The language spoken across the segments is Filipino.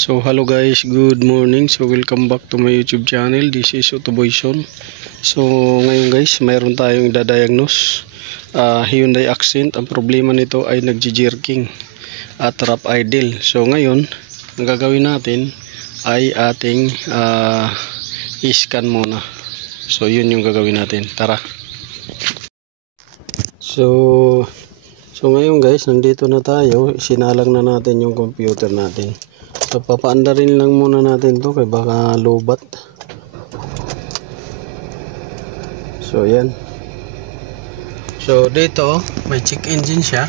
So hello guys, good morning. So welcome back to my YouTube channel. This is Otoboyson. So ngayon guys, mayroon tayong idadiagnose Hyundai Accent. Ang problema nito ay nagji-jerking at trap idle. So ngayon, ang gagawin natin ay ating i-scan muna. So yun yung gagawin natin. Tara. So ngayon guys, nandito na tayo. Sinalang na natin yung computer natin. So papaandarin lang muna natin to kay baka lobat. So yan. So dito may check engine siya.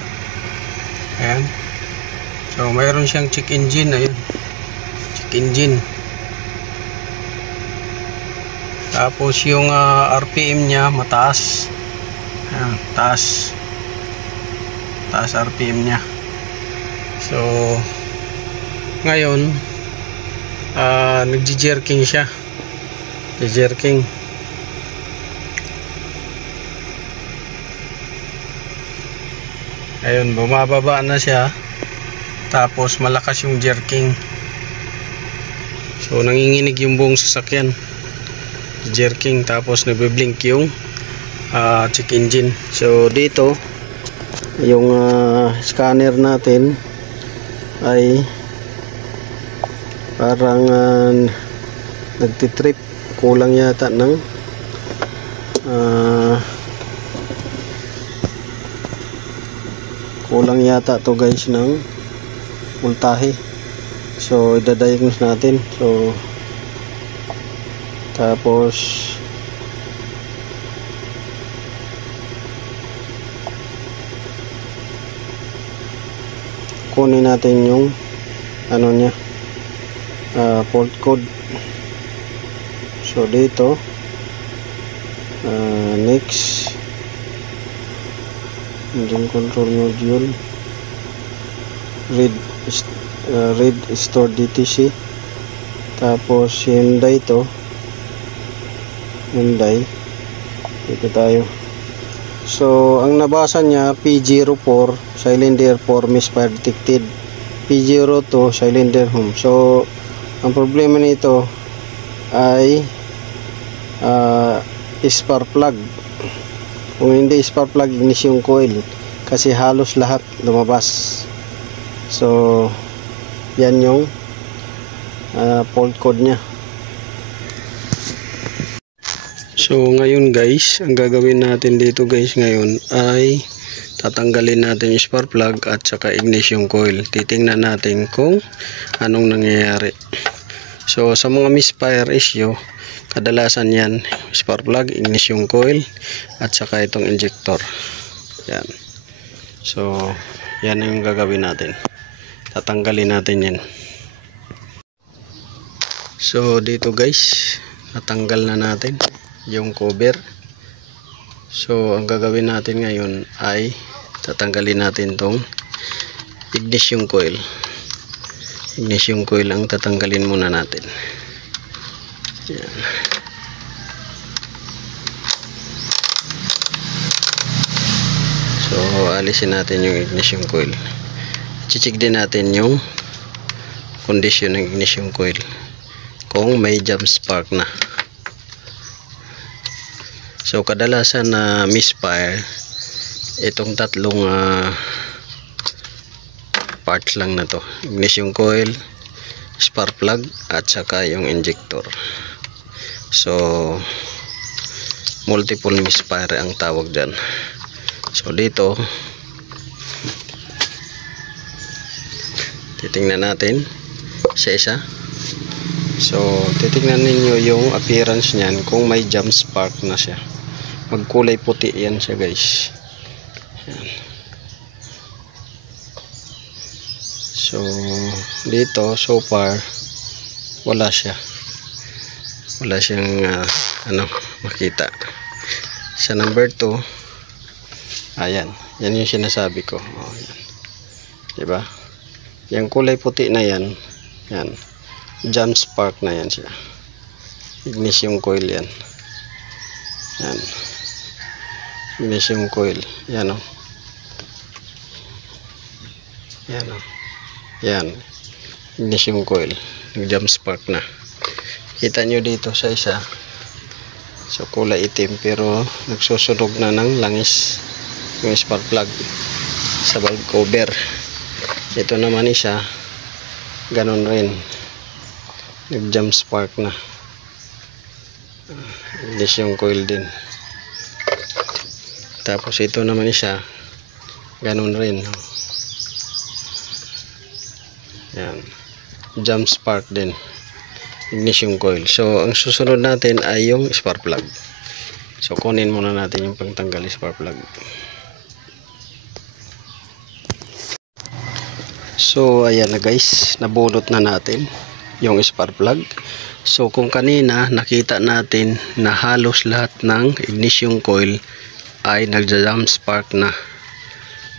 Ayan. So mayroon siyang check engine. Ayun. Check engine. Tapos yung RPM niya mataas. Ayan, taas RPM niya. So ngayon nagji-jerking siya. Jerking. Ayun, bumababa na siya. Tapos malakas yung jerking. So nanginginig yung buong sasakyan. Jerking, tapos nagbe-blink yung check engine. So dito yung scanner natin ay parang nagtitrip, kulang yata ng kulang yata to guys ng voltahe. So idadiagnose natin. So tapos kunin natin yung ano niya, fault code. So dito next engine control module, read store DTC. Tapos Hyundai to, Hyundai dito tayo. So ang nabasa niya P04 cylinder 4 misfire detected, P02 cylinder home. So ang problema nito ay spark plug. Kung hindi spark plug, ignition coil, kasi halos lahat lumabas. So yan yung fault code nya. So ngayon guys, ang gagawin natin dito guys ngayon ay tatanggalin natin yung spark plug at saka ignition coil. Titingnan natin kung anong nangyayari. So sa mga misfire issue, kadalasan yan spark plug, ignition coil at saka itong injector. Yan. So yan yung gagawin natin. Tatanggalin natin yan. So dito guys, natanggal na natin yung cover. So ang gagawin natin ngayon ay tatanggalin natin tong ignition coil. Ignition coil ang tatanggalin muna natin. Yan. So alisin natin yung ignition coil. I-check din natin yung condition ng ignition coil, kung may jump spark na. So kadalasan na misfire itong tatlong parts lang na to: ignition coil, spark plug at saka yung injector. So multiple misfire ang tawag dyan. So dito titingnan natin sa isa. So titingnan ninyo yung appearance niyan, kung may jump spark na siya. Magkulay puti yan siya guys. Yan. So dito so far wala siya. Wala siyang makita. Sa number 2, ayan. Yan yung sinasabi ko. Oh, yan. Diba? Yung kulay puti na yan, yan, jump spark na yan siya. Ignition coil yan. Yan. Ignition coil. Yan o. Yan o. Yan. ignition coil, nag-jump spark na. Kita nyo dito sa isa, so kulay itim pero nagsusunog na ng langis yung spark plug sa valve cover. Ito naman isa, ganun rin, nag-jump spark na, ignition coil din. Tapos ito naman isa, ganun rin. Yan, jump spark din, ignition coil. So ang susunod natin ay yung spark plug. So kunin muna natin yung pangtanggal spark plug. So ayan na guys, nabunot na natin yung spark plug. So kung kanina nakita natin na halos lahat ng ignition coil ay nagja-jump spark na.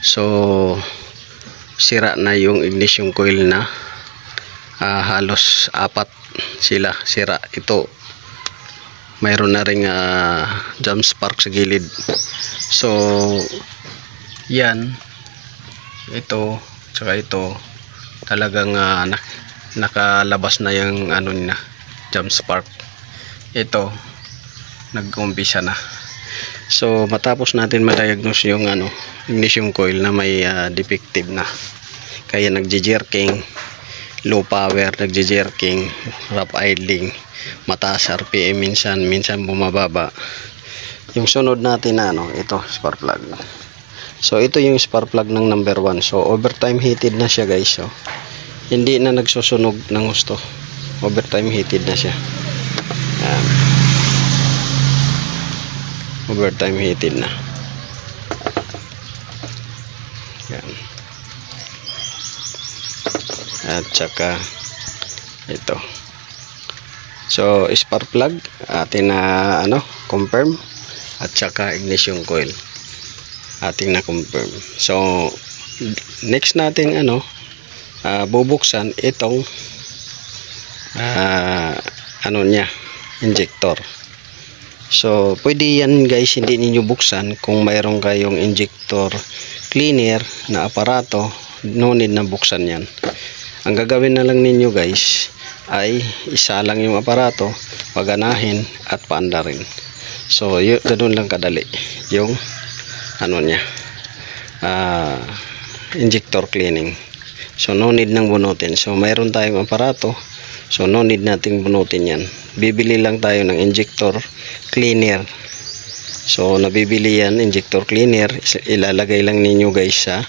So sira na yung ignition coil na halos 4 sila sira. Ito mayroon na ring jump spark sa gilid. So yan, ito tsaka ito talagang nakalabas na yung ano na jump spark. Ito nag-umpisa na. So matapos natin ma-diagnose yung ignition coil na may defective na, kaya nagje-jerking, low power, nagje-jerking, rough idling, mataas RPM minsan bumababa. Yung sunod natin na ito spark plug. So ito yung spark plug ng number 1. So overtime heated na siya guys. So hindi na nagsusunog ng gusto, overtime heated na siya. Yan, overtime heated na. Yan. At saka ito. So spark plug atin na confirm, at saka ignition coil ating na confirm. So next natin bubuksan itong niya, injector. So pwede yan guys, hindi ninyo buksan kung mayroon kayong injector cleaner na aparato, no need na buksan yan. Ang gagawin na lang ninyo guys ay isa lang yung aparato, paganahin at paandarin. So ganoon lang kadali yung niya, injector cleaning. So no need nang bunutin. So mayroon tayong aparato, so no need nating bunutin yan. Bibili lang tayo ng injector cleaner. So nabibili yan, injector cleaner, ilalagay lang ninyo guys sa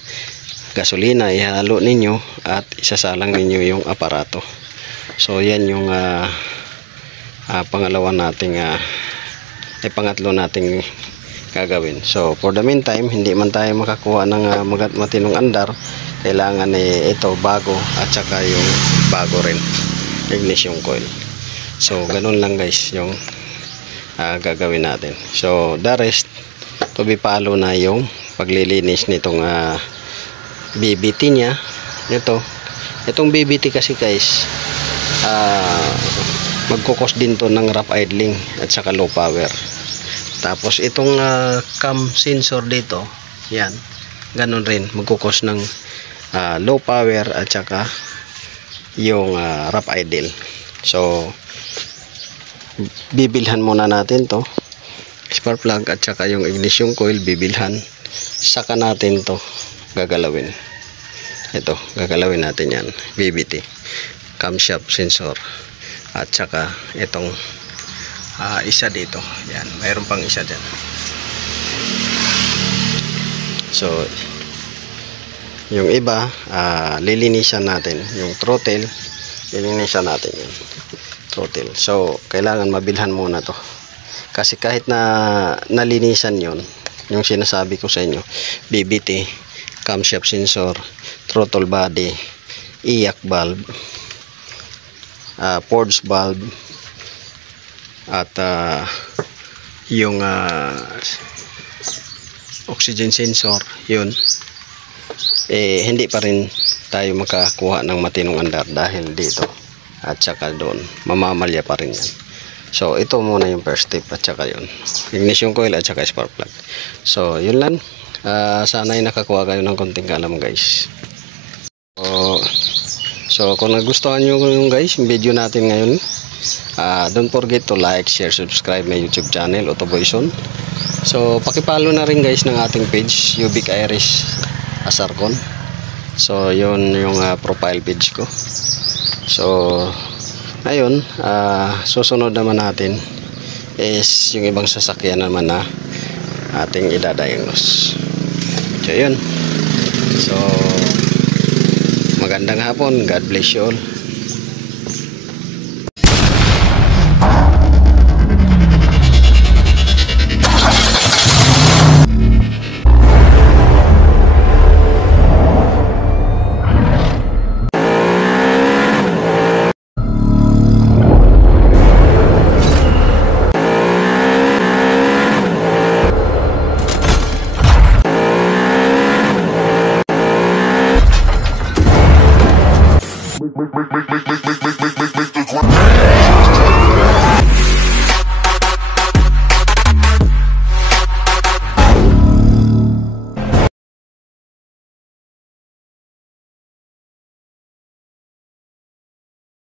gasolina, ihalo ninyo at isasalang ninyo yung aparato. So yan yung pangatlo nating gagawin. So for the meantime, hindi man tayo makakuha ng matinong andar, kailangan ito bago at saka yung bago rin ignition coil. So ganun lang guys yung gagawin natin. So the rest to be follow na yung paglilinis nitong BBT nya. Itong BBT kasi guys, magkukos din to ng rough idling at saka low power. Tapos itong cam sensor dito, yan, ganun rin, magkukos ng low power at saka yung rough idle. So bibilhan muna natin to spark plug at saka yung ignition coil, bibilhan, saka natin to gagalawin. Ito, gagalawin natin yan, BBT, camshaft sensor, at saka itong isa dito. Yan, mayroon pang isa dyan. So yung iba lilinisan natin. Yung throttle, lilinisan natin yung throttle. So kailangan mabilhan muna to, kasi kahit na nalinisan yon, yung sinasabi ko sa inyo, BBT, camshaft sensor, throttle body, iyak valve, forge valve, at yung oxygen sensor, yun hindi pa rin tayo makakuha ng matinong andar dahil dito at saka doon mamamalya pa rin yan. So ito muna yung first step, at saka yun ignition coil at saka spark plug. So yun lang, sana ay nakakuha kayo ng konting kalam guys. So kung nagustuhan nyo yung guys yung video natin ngayon, don't forget to like, share, subscribe my YouTube channel Otto Boyson. So pakipalo na rin guys ng ating page Ubic Irish Asarcon. So yun yung profile page ko. So ngayon susunod naman natin is yung ibang sasakyan naman na ating idadiagnose. So yun. So magandang hapon. God bless you all. Make